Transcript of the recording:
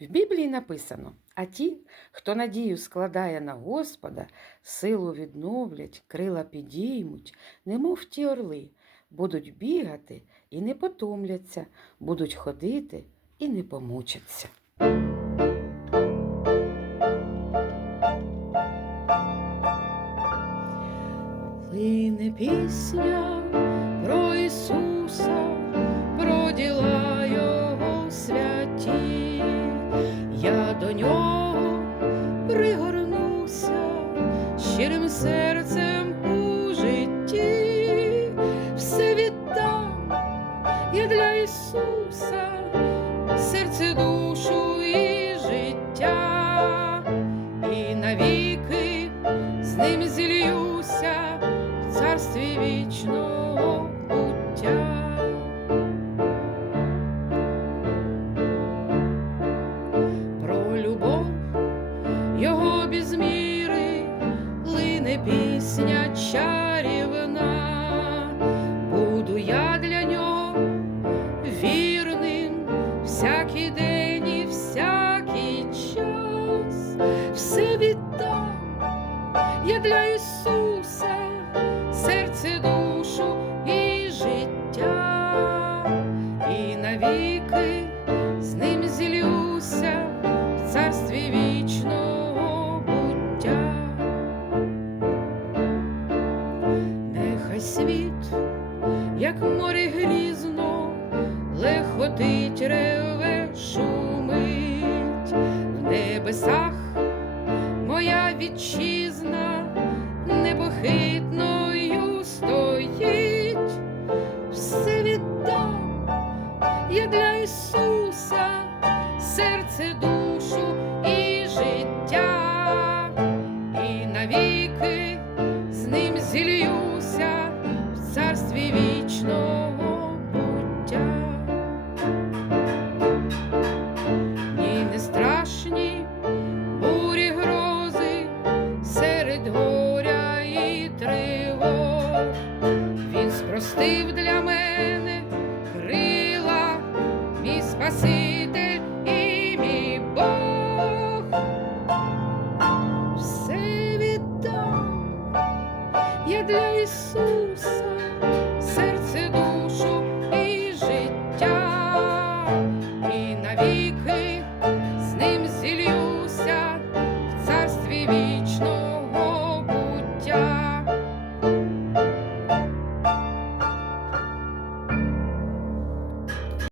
В Біблії написано: а ті, хто надію складає на Господа, силу відновлять, крила підіймуть, немов ті орли, будуть бігати і не потомляться, будуть ходити і не помучаться. Лине пісня про Ісуса, пригорнуся щирим серцем у житті, все віддам я для Ісуса, серце, душу і життя, і навіки з ним зільюся в царстві вічного буття. Про любов його без пісня чарівна, буду я для нього вірним всякий день і всякий час, все віддам я для Ісуса, серце, душу і життя, і навіки з ним світ, як море грізно, лехотить, реве, шумить. В небесах моя вітчизна непохитною стоїть, все віддам я для Ісуса, серце, душу і життя, вічного буття. Ні, не страшні бурі грози серед горя і тривог. Він спростив для мене крила, мій Спаситель і мій Бог. Все віддам я для Ісуса.